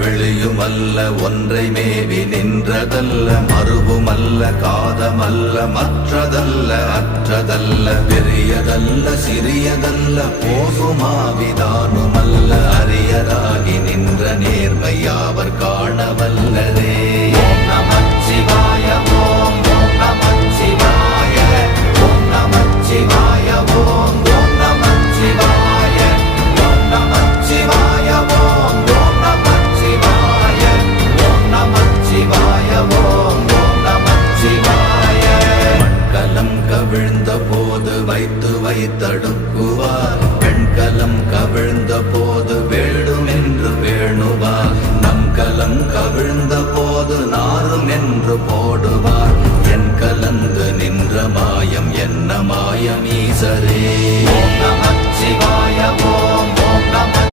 வெளியுமல்ல ஒன்றை மேவி நின்றதல்ல மறுவுமல்ல காதமல்ல மற்றதல்ல அற்றதல்ல பெரியதல்ல சிறியதல்ல போகுமாவிதானுமல்ல அரியராகி நின்ற நேர்மையாவர் காணவல்லரே. ஓம் நமச்சிவாய ஓம் ஓம் நமச்சிவாய ஓம் நமச்சிவாய ஓம் ஓம் நமச்சிவாய ஓம் நமச்சிவாய ஓம் ஓம் நமச்சிவாய ஓம் நமச்சிவாய ஓம் ஓம் நமச்சிவாய. மண்கலம் கவிழ்ந்த போது வைத்து வைத்தடுக்குவார் பெண்கலம் கவிழ்ந்த போது வேண்டுமென்று வேணுவார் நம் கலம் கவிழ்ந்த போது நாரும் என்று போடுவார் என் கலந்து நின்ற மாயம் என்ன மாயம் ஈசரே. ஓம் நமச்சிவாய